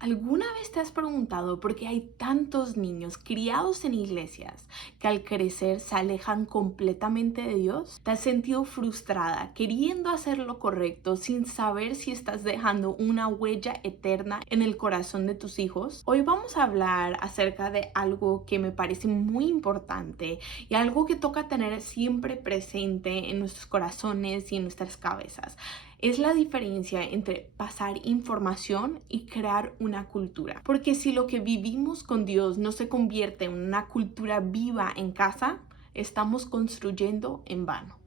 ¿Alguna vez te has preguntado por qué hay tantos niños criados en iglesias que al crecer se alejan completamente de Dios? ¿Te has sentido frustrada queriendo hacer lo correcto sin saber si estás dejando una huella eterna en el corazón de tus hijos? Hoy vamos a hablar acerca de algo que me parece muy importante y algo que toca tener siempre presente en nuestros corazones y en nuestras cabezas. Es la diferencia entre pasar información y crear una cultura. Porque si lo que vivimos con Dios no se convierte en una cultura viva en casa, estamos construyendo en vano.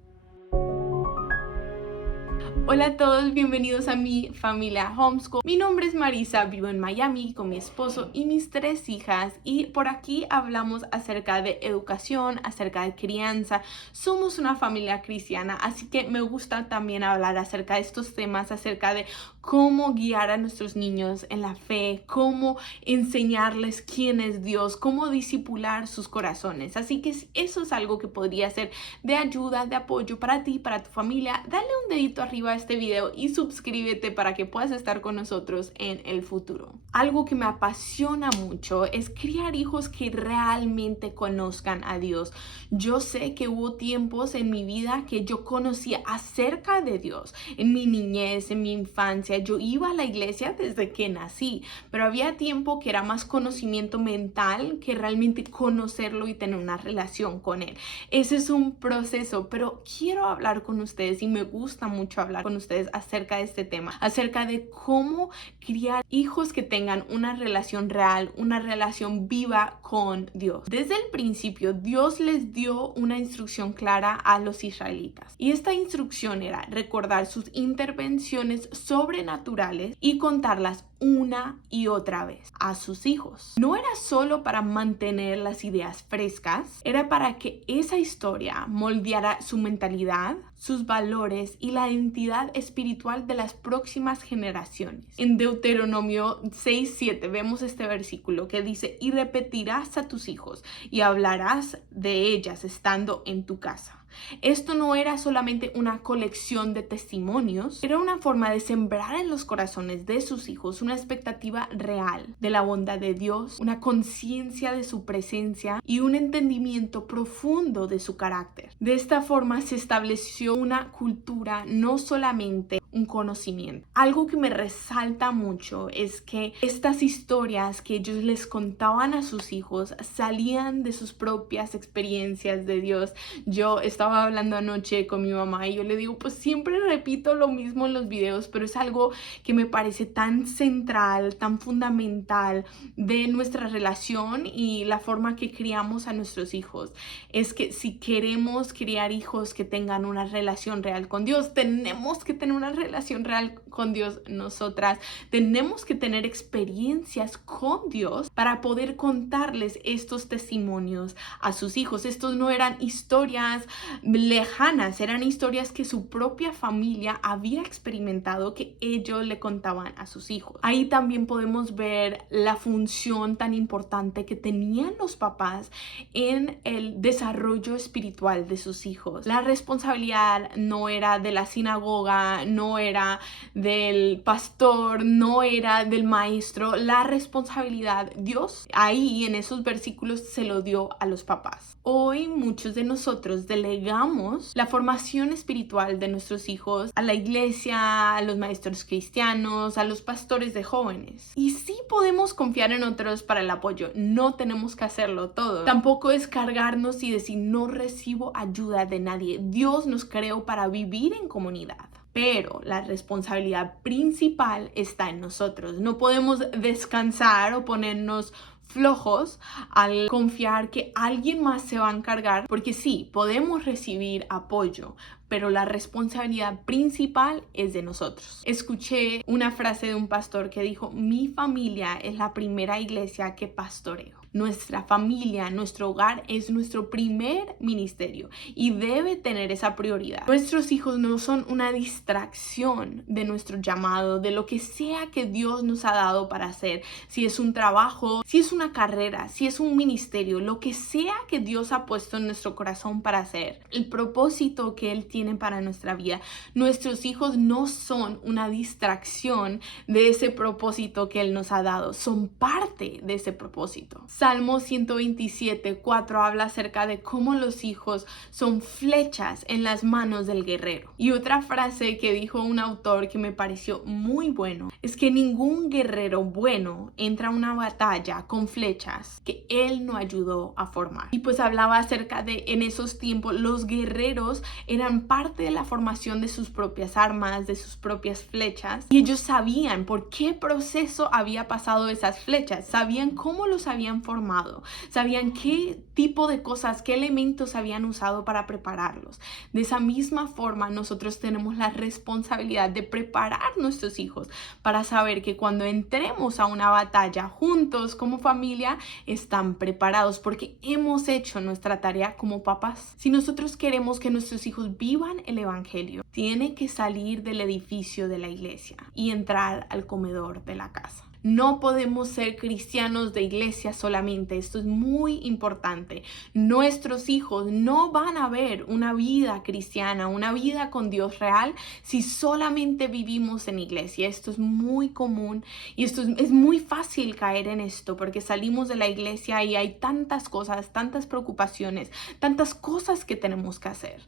Hola a todos, bienvenidos a mi familia Homeschool. Mi nombre es Marisa, vivo en Miami con mi esposo y mis 3 hijas y por aquí hablamos acerca de educación, acerca de crianza. Somos una familia cristiana, así que me gusta también hablar acerca de estos temas, acerca de cómo guiar a nuestros niños en la fe, cómo enseñarles quién es Dios, cómo discipular sus corazones. Así que eso es algo que podría ser de ayuda, de apoyo para ti, para tu familia. Dale un dedito arriba a este video y suscríbete para que puedas estar con nosotros en el futuro. Algo que me apasiona mucho es criar hijos que realmente conozcan a Dios. Yo sé que hubo tiempos en mi vida que yo conocía acerca de Dios. En mi niñez, en mi infancia, yo iba a la iglesia desde que nací, pero había tiempo que era más conocimiento mental que realmente conocerlo y tener una relación con Él. Ese es un proceso, pero quiero hablar con ustedes y me gusta mucho hablar con ustedes acerca de este tema, acerca de cómo criar hijos que tengan una relación real, una relación viva con Dios. Desde el principio, Dios les dio una instrucción clara a los israelitas y esta instrucción era recordar sus intervenciones sobrenaturales y contarlas una y otra vez a sus hijos. No era solo para mantener las ideas frescas, era para que esa historia moldeara su mentalidad, sus valores y la identidad espiritual de las próximas generaciones. En Deuteronomio 6:7 vemos este versículo que dice: y repetirás a tus hijos y hablarás de ellas estando en tu casa. Esto no era solamente una colección de testimonios, era una forma de sembrar en los corazones de sus hijos una expectativa real de la bondad de Dios, una conciencia de su presencia y un entendimiento profundo de su carácter. De esta forma se estableció una cultura, no solamente un conocimiento. Algo que me resalta mucho es que estas historias que ellos les contaban a sus hijos salían de sus propias experiencias de Dios. Yo estaba hablando anoche con mi mamá y yo le digo, pues siempre repito lo mismo en los videos, pero es algo que me parece tan central, tan fundamental de nuestra relación y la forma que criamos a nuestros hijos. Es que si queremos criar hijos que tengan una relación real con Dios, tenemos que tener una relación real con Dios nosotras. Tenemos que tener experiencias con Dios para poder contarles estos testimonios a sus hijos. Estos no eran historias lejanas, eran historias que su propia familia había experimentado, que ellos le contaban a sus hijos. Ahí también podemos ver la función tan importante que tenían los papás en el desarrollo espiritual de sus hijos. La responsabilidad no era de la sinagoga, no era del pastor, no era del maestro. La responsabilidad, Dios ahí en esos versículos se lo dio a los papás. Hoy muchos de nosotros delegamos la formación espiritual de nuestros hijos a la iglesia, a los maestros cristianos, a los pastores de jóvenes. Y sí podemos confiar en otros para el apoyo, no tenemos que hacerlo todo. Tampoco es cargarnos y decir no recibo ayuda de nadie. Dios nos creó para vivir en comunidad. Pero la responsabilidad principal está en nosotros. No podemos descansar o ponernos flojos al confiar que alguien más se va a encargar, porque sí, podemos recibir apoyo, pero la responsabilidad principal es de nosotros. Escuché una frase de un pastor que dijo: mi familia es la primera iglesia que pastoreo. Nuestra familia, nuestro hogar es nuestro primer ministerio y debe tener esa prioridad. Nuestros hijos no son una distracción de nuestro llamado, de lo que sea que Dios nos ha dado para hacer. Si es un trabajo, si es una carrera, si es un ministerio, lo que sea que Dios ha puesto en nuestro corazón para hacer. El propósito que Él tiene tiene para nuestra vida. Nuestros hijos no son una distracción de ese propósito que Él nos ha dado, son parte de ese propósito. Salmo 127:4 habla acerca de cómo los hijos son flechas en las manos del guerrero. Y otra frase que dijo un autor que me pareció muy bueno es que ningún guerrero bueno entra a una batalla con flechas que él no ayudó a formar. Y pues hablaba acerca de en esos tiempos los guerreros eran parte de la formación de sus propias armas, de sus propias flechas, y ellos sabían por qué proceso había pasado esas flechas, sabían cómo los habían formado, sabían qué tipo de cosas, qué elementos habían usado para prepararlos. De esa misma forma nosotros tenemos la responsabilidad de preparar a nuestros hijos para saber que cuando entremos a una batalla juntos como familia están preparados porque hemos hecho nuestra tarea como papás. Si nosotros queremos que nuestros hijos vivan el evangelio, tiene que salir del edificio de la iglesia y entrar al comedor de la casa. No podemos ser cristianos de iglesia solamente. Esto es muy importante. Nuestros hijos no van a ver una vida cristiana, una vida con Dios real, si solamente vivimos en iglesia. Esto es muy común y es muy fácil caer en esto porque salimos de la iglesia y hay tantas cosas, tantas preocupaciones, tantas cosas que tenemos que hacer.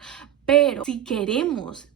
Pero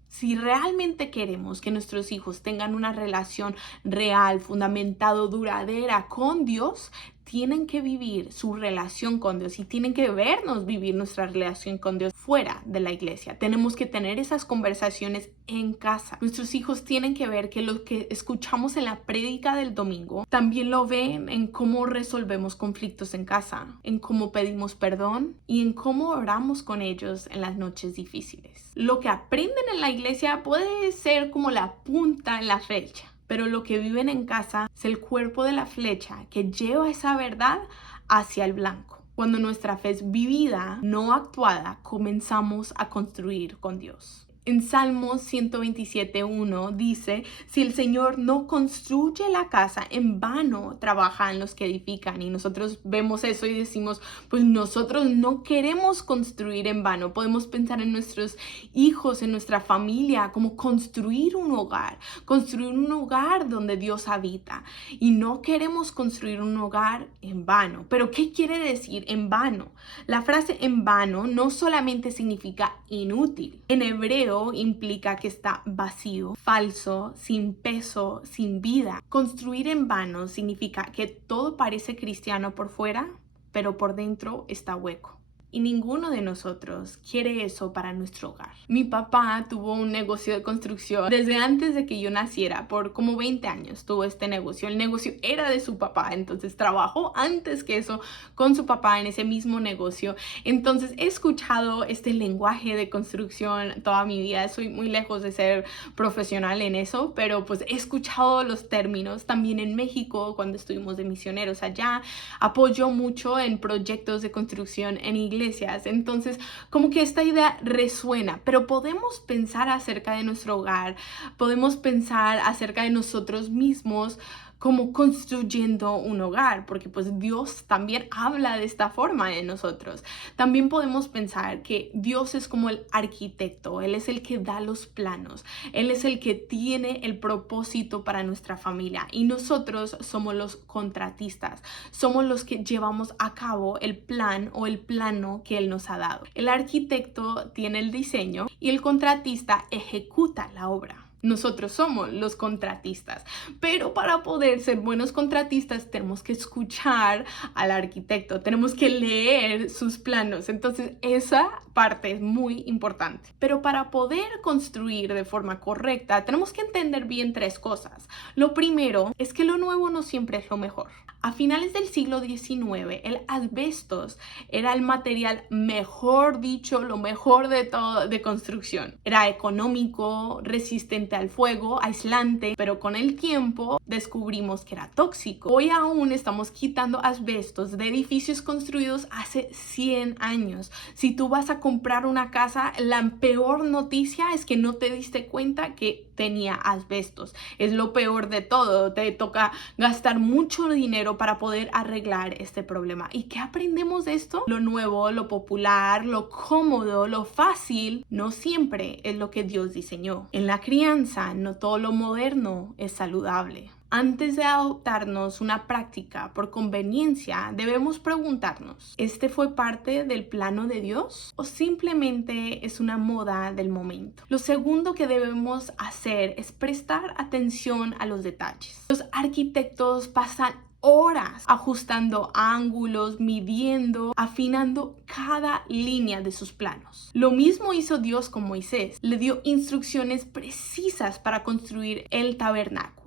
si realmente queremos que nuestros hijos tengan una relación real, fundamentado, duradera con Dios, tienen que vivir su relación con Dios y tienen que vernos vivir nuestra relación con Dios fuera de la iglesia. Tenemos que tener esas conversaciones en casa. Nuestros hijos tienen que ver que lo que escuchamos en la prédica del domingo también lo ven en cómo resolvemos conflictos en casa, en cómo pedimos perdón y en cómo oramos con ellos en las noches difíciles. Lo que aprenden en la iglesia puede ser como la punta en la flecha, pero lo que viven en casa es el cuerpo de la flecha que lleva esa verdad hacia el blanco. Cuando nuestra fe es vivida, no actuada, comenzamos a construir con Dios. En Salmos 127:1 dice: si el Señor no construye la casa, en vano trabajan los que edifican. Y nosotros vemos eso y decimos, pues nosotros no queremos construir en vano. Podemos pensar en nuestros hijos, en nuestra familia, como construir un hogar donde Dios habita. Y no queremos construir un hogar en vano. ¿Pero qué quiere decir en vano? La frase en vano no solamente significa inútil. En hebreo implica que está vacío, falso, sin peso, sin vida. Construir en vano significa que todo parece cristiano por fuera, pero por dentro está hueco. Y ninguno de nosotros quiere eso para nuestro hogar. Mi papá tuvo un negocio de construcción desde antes de que yo naciera. Por como 20 años tuvo este negocio. El negocio era de su papá, entonces trabajó antes que eso con su papá en ese mismo negocio. Entonces he escuchado este lenguaje de construcción toda mi vida. Soy muy lejos de ser profesional en eso, pero pues he escuchado los términos. También en México, cuando estuvimos de misioneros allá, apoyó mucho en proyectos de construcción en iglesias. Entonces, como que esta idea resuena, pero podemos pensar acerca de nuestro hogar, podemos pensar acerca de nosotros mismos como construyendo un hogar, porque pues Dios también habla de esta forma de nosotros. También podemos pensar que Dios es como el arquitecto, Él es el que da los planos, Él es el que tiene el propósito para nuestra familia y nosotros somos los contratistas, somos los que llevamos a cabo el plan o el plano que Él nos ha dado. El arquitecto tiene el diseño y el contratista ejecuta la obra. Nosotros somos los contratistas, pero para poder ser buenos contratistas tenemos que escuchar al arquitecto, tenemos que leer sus planos, entonces esa parte es muy importante. Pero para poder construir de forma correcta tenemos que entender bien 3 cosas. Lo primero es que lo nuevo no siempre es lo mejor. A finales del siglo XIX, el asbestos era el material, mejor dicho, lo mejor de todo de construcción. Era económico, resistente al fuego, aislante, pero con el tiempo descubrimos que era tóxico. Hoy aún estamos quitando asbestos de edificios construidos hace 100 años. Si tú vas a comprar una casa, la peor noticia es que no te diste cuenta que tenía asbestos. Es lo peor de todo. Te toca gastar mucho dinero dinero para poder arreglar este problema. ¿Y qué aprendemos de esto? Lo nuevo, lo popular, lo cómodo, lo fácil, no siempre es lo que Dios diseñó. En la crianza, no todo lo moderno es saludable. Antes de adoptarnos una práctica por conveniencia, debemos preguntarnos, ¿este fue parte del plano de Dios o simplemente es una moda del momento? Lo segundo que debemos hacer es prestar atención a los detalles. Los arquitectos pasan horas ajustando ángulos, midiendo, afinando cada línea de sus planos. Lo mismo hizo Dios con Moisés. Le dio instrucciones precisas para construir el tabernáculo.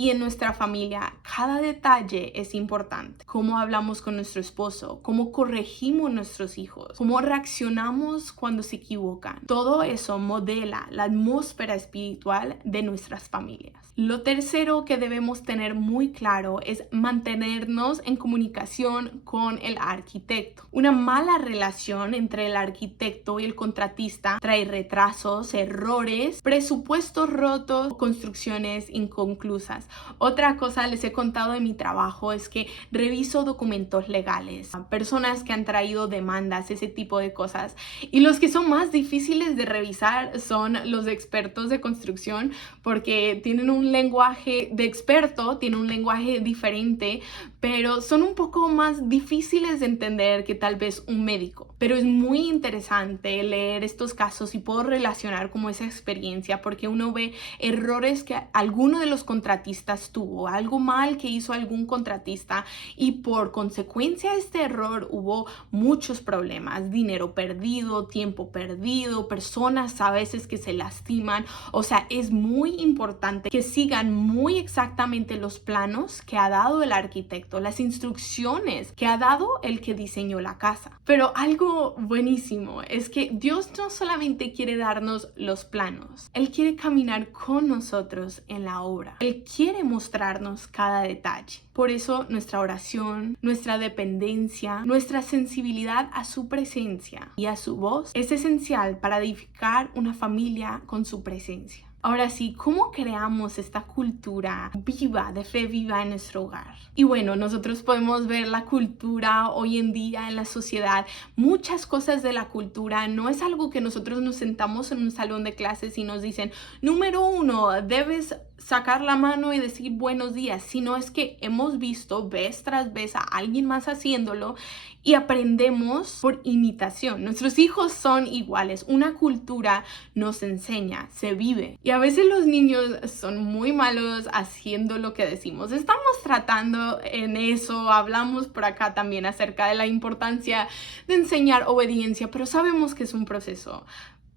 Y en nuestra familia, cada detalle es importante. Cómo hablamos con nuestro esposo, cómo corregimos a nuestros hijos, cómo reaccionamos cuando se equivocan. Todo eso modela la atmósfera espiritual de nuestras familias. Lo tercero que debemos tener muy claro es mantenernos en comunicación con el arquitecto. Una mala relación entre el arquitecto y el contratista trae retrasos, errores, presupuestos rotos o construcciones inconclusas. Otra cosa les he contado de mi trabajo es que reviso documentos legales, personas que han traído demandas, ese tipo de cosas. Y los que son más difíciles de revisar son los expertos de construcción porque tienen un lenguaje de experto, tienen un lenguaje diferente, pero son un poco más difíciles de entender que tal vez un médico. Pero es muy interesante leer estos casos y puedo relacionar como esa experiencia porque uno ve errores que alguno de los contratistas tuvo, algo mal que hizo algún contratista y por consecuencia de este error hubo muchos problemas, dinero perdido, tiempo perdido, personas a veces que se lastiman. O sea, es muy importante que sigan muy exactamente los planos que ha dado el arquitecto, las instrucciones que ha dado el que diseñó la casa. Pero algo buenísimo es que Dios no solamente quiere darnos los planos, Él quiere caminar con nosotros en la obra. Él quiere mostrarnos cada detalle. Por eso nuestra oración, nuestra dependencia, nuestra sensibilidad a su presencia y a su voz es esencial para edificar una familia con su presencia. Ahora sí, ¿cómo creamos esta cultura viva, de fe viva en nuestro hogar? Y bueno, nosotros podemos ver la cultura hoy en día en la sociedad. Muchas cosas de la cultura no es algo que nosotros nos sentamos en un salón de clases y nos dicen, número 1, debes sacar la mano y decir buenos días, sino es que hemos visto vez tras vez a alguien más haciéndolo y aprendemos por imitación. Nuestros hijos son iguales. Una cultura nos enseña, se vive. Y a veces los niños son muy malos haciendo lo que decimos. Estamos tratando en eso, hablamos por acá también acerca de la importancia de enseñar obediencia, pero sabemos que es un proceso.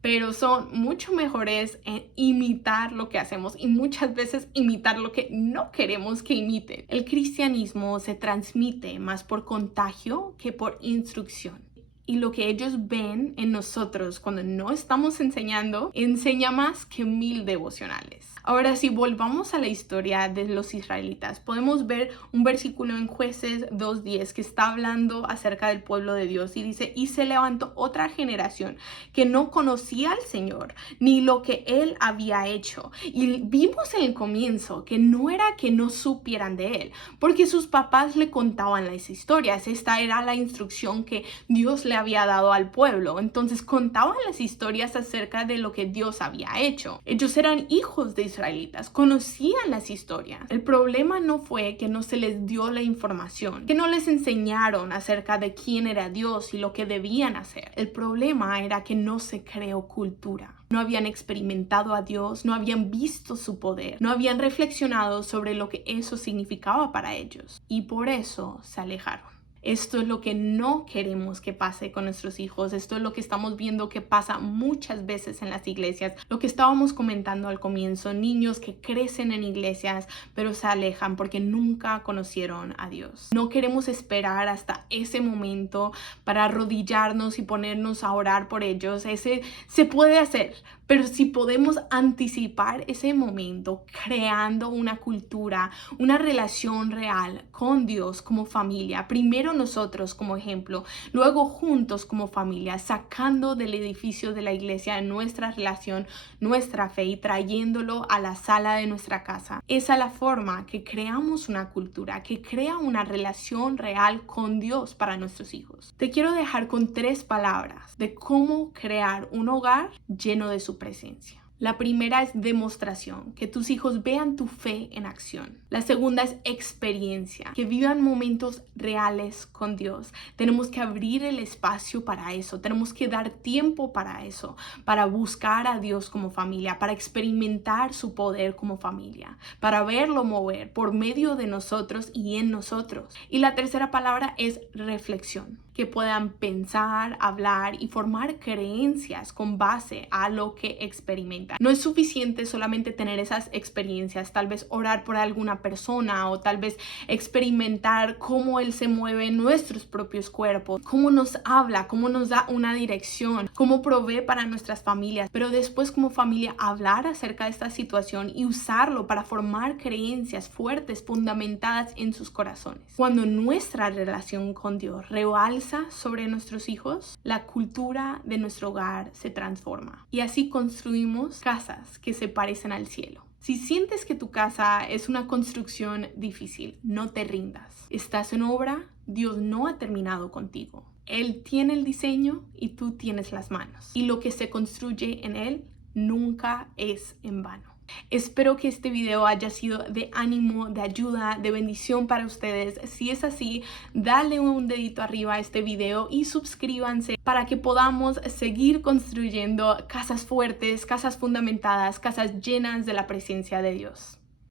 Pero son mucho mejores en imitar lo que hacemos y muchas veces imitar lo que no queremos que imiten. El cristianismo se transmite más por contagio que por instrucción. Y lo que ellos ven en nosotros cuando no estamos enseñando, enseña más que 1000 devocionales. Ahora, si volvamos a la historia de los israelitas, podemos ver un versículo en Jueces 2:10 que está hablando acerca del pueblo de Dios y dice, y se levantó otra generación que no conocía al Señor ni lo que Él había hecho. Y vimos en el comienzo que no era que no supieran de Él, porque sus papás le contaban las historias. Esta era la instrucción que Dios le había dado al pueblo. Entonces contaban las historias acerca de lo que Dios había hecho. Ellos eran hijos de israelitas, conocían las historias. El problema no fue que no se les dio la información, que no les enseñaron acerca de quién era Dios y lo que debían hacer. El problema era que no se creó cultura. No habían experimentado a Dios, no habían visto su poder, no habían reflexionado sobre lo que eso significaba para ellos y por eso se alejaron. Esto es lo que no queremos que pase con nuestros hijos. Esto es lo que estamos viendo que pasa muchas veces en las iglesias. Lo que estábamos comentando al comienzo, niños que crecen en iglesias pero se alejan porque nunca conocieron a Dios. No queremos esperar hasta ese momento para arrodillarnos y ponernos a orar por ellos. Ese se puede hacer, Pero si podemos anticipar ese momento creando una cultura, una relación real con Dios como familia, primero nosotros como ejemplo, luego juntos como familia, sacando del edificio de la iglesia nuestra relación, nuestra fe y trayéndolo a la sala de nuestra casa. Esa es la forma que creamos una cultura, que crea una relación real con Dios para nuestros hijos. Te quiero dejar con 3 palabras de cómo crear un hogar lleno de su presencia. La primera es demostración, que tus hijos vean tu fe en acción. La segunda es experiencia, que vivan momentos reales con Dios. Tenemos que abrir el espacio para eso, tenemos que dar tiempo para eso, para buscar a Dios como familia, para experimentar su poder como familia, para verlo mover por medio de nosotros y en nosotros. Y la tercera palabra es reflexión, que puedan pensar, hablar y formar creencias con base a lo que experimentan. No es suficiente solamente tener esas experiencias, tal vez orar por alguna persona o tal vez experimentar cómo Él se mueve en nuestros propios cuerpos, cómo nos habla, cómo nos da una dirección, cómo provee para nuestras familias, pero después como familia hablar acerca de esta situación y usarlo para formar creencias fuertes, fundamentadas en sus corazones. Cuando nuestra relación con Dios realza sobre nuestros hijos, la cultura de nuestro hogar se transforma y así construimos casas que se parecen al cielo. Si sientes que tu casa es una construcción difícil, no te rindas. Estás en obra, Dios no ha terminado contigo. Él tiene el diseño y tú tienes las manos. Y lo que se construye en Él nunca es en vano. Espero que este video haya sido de ánimo, de ayuda, de bendición para ustedes. Si es así, dale un dedito arriba a este video y suscríbanse para que podamos seguir construyendo casas fuertes, casas fundamentadas, casas llenas de la presencia de Dios.